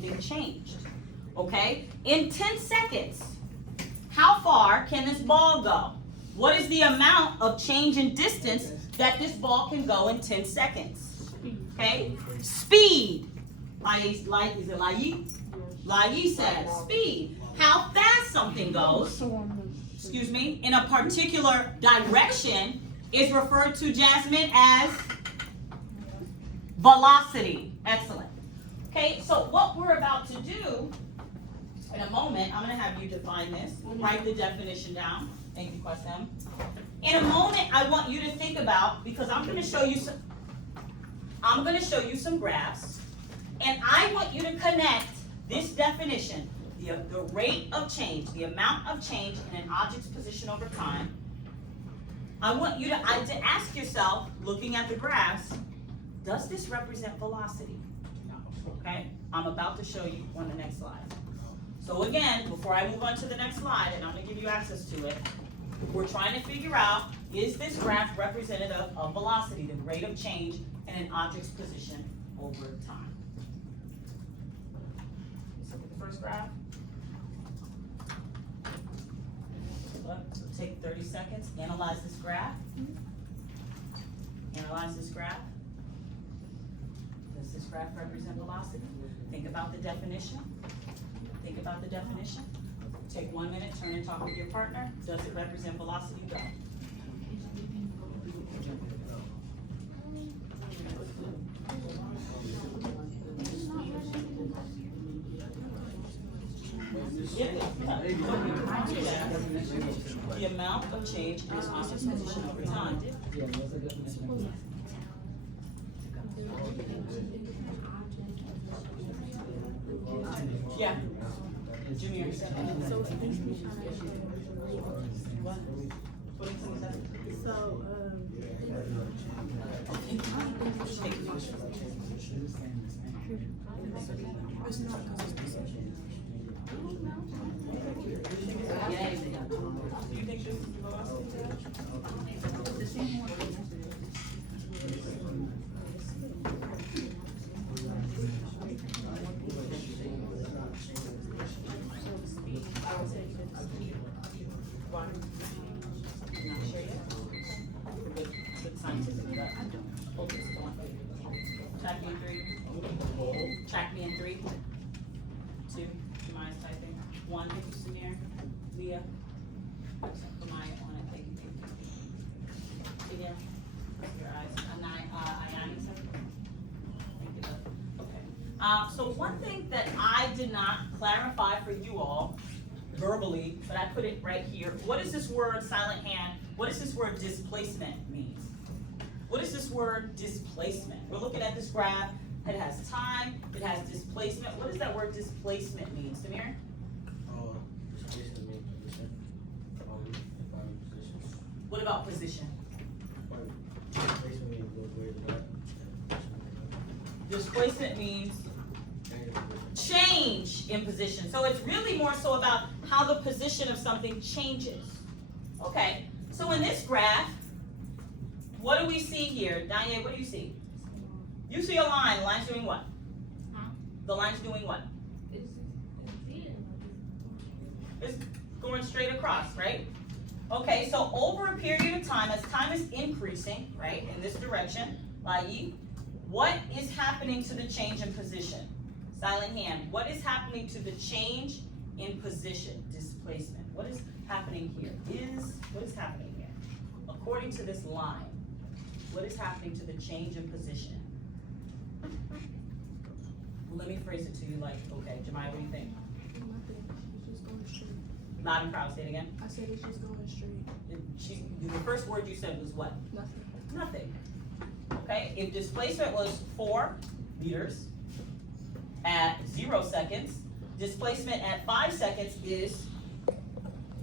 something changed. Okay? In 10 seconds, how far can this ball go? What is the amount of change in distance that this ball can go in 10 seconds? Okay? Speed. Is it Lai? Lai says speed. How fast something goes, excuse me, in a particular direction is referred to, Jasmine, as velocity. Excellent. Okay, so what we're about to do in a moment, I'm going to have you define this. Write the definition down. Thank you, Kwasem. In a moment, I want you to think about, because I'm going to show you some graphs, and I want you to connect this definition, the rate of change, the amount of change in an object's position over time. I want you to ask yourself, looking at the graphs, does this represent velocity? Okay, I'm about to show you on the next slide. So again, before I move on to the next slide, and I'm going to give you access to it, we're trying to figure out, is this graph representative of velocity, the rate of change in an object's position over time? Let's look at the first graph. So take 30 seconds, analyze this graph. Analyze this graph. Does this graph represent velocity? Think about the definition. Think about the definition. Take 1 minute, turn and talk with your partner. Does it represent velocity? Go. The amount of change in this object's position over time. Yeah. Junior. What? Track me in 3, 2, Jemima's typing. 1, thank you, Samir. Leah. Put my on it, thank you. Leah, close your eyes. Ayani, thank you. Okay. So one thing that I did not clarify for you all verbally, but I put it right here. What does this word silent hand, what does this word displacement mean? What is this word displacement? We're looking at this graph. It has time, it has displacement. What does that word displacement mean, Samir? Displacement means position. Position. What about position? Displacement means where it's at. Displacement means change in position. So it's really more so about how the position of something changes. Okay, so in this graph, what do we see here? Danye, what do you see? You see a line. The line's doing what? The line's doing what? It's going straight across, right? Okay, so over a period of time, as time is increasing, right, in this direction, Lai, what is happening to the change in position? Silent hand. What is happening to the change in position? Displacement. What is happening here? What is happening here? According to this line, what is happening to the change in position? Well, let me phrase it to you like, okay, Jemiah, what do you think? It's just going straight. Loud and proud, say it again. I said it's just going straight. The first word you said was what? Nothing. Nothing. Okay, if displacement was 4 meters at 0 seconds, displacement at 5 seconds is